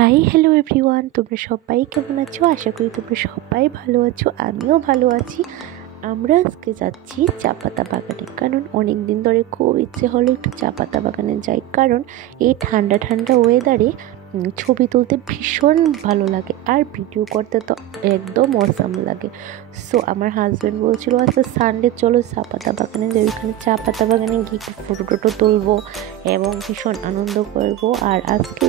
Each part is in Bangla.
হাই হ্যালো এভরিওয়ান, তোমরা সবাই কেমন আছো? আশা করি তোমরা সবাই ভালো আছো, আমিও ভালো আছি। আমরা আজকে যাচ্ছি চা পাতা বাগানে, কারণ অনেক দিন ধরে খুব ইচ্ছে হলো একটু চা পাতা বাগানে যাই। কারণ এই ঠান্ডা ঠান্ডা ওয়েদারে ছবি তুলতে ভীষণ ভালো লাগে, আর ভিডিও করতে তো একদম অসাম লাগে। সো আমার হাজব্যান্ড বলছিল আচ্ছা সানডে চলো চা পাতা বাগানে যাই, ওইখানে চা পাতা বাগানে গিয়ে একটু ফটো টটো তুলবো এবং ভীষণ আনন্দ করবো। আর আজকে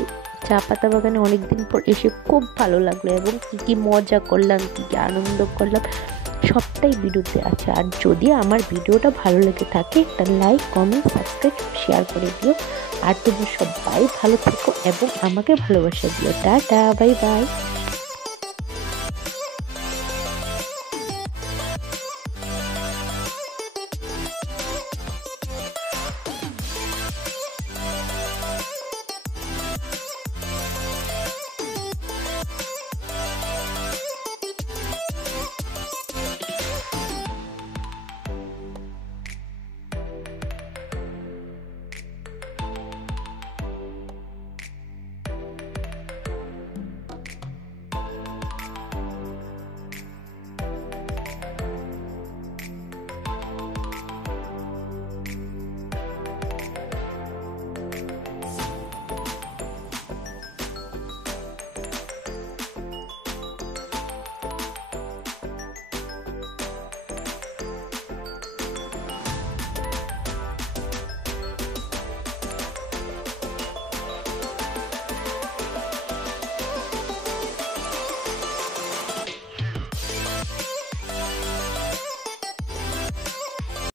চা পাতা বাগানে অনেকদিন পর এসে খুব ভালো লাগলো, এবং কী মজা করলাম, কী আনন্দ করলাম সবটাই ভিডিওতে আছে। আর যদি আমার ভিডিওটা ভালো লেগে থাকে একটা লাইক, কমেন্ট, সাবস্ক্রাইব, শেয়ার করে দিও। আর তোমরা সবাই ভালো থেকো এবং আমাকে ভালোবাসা দিও। Tata, bye bye.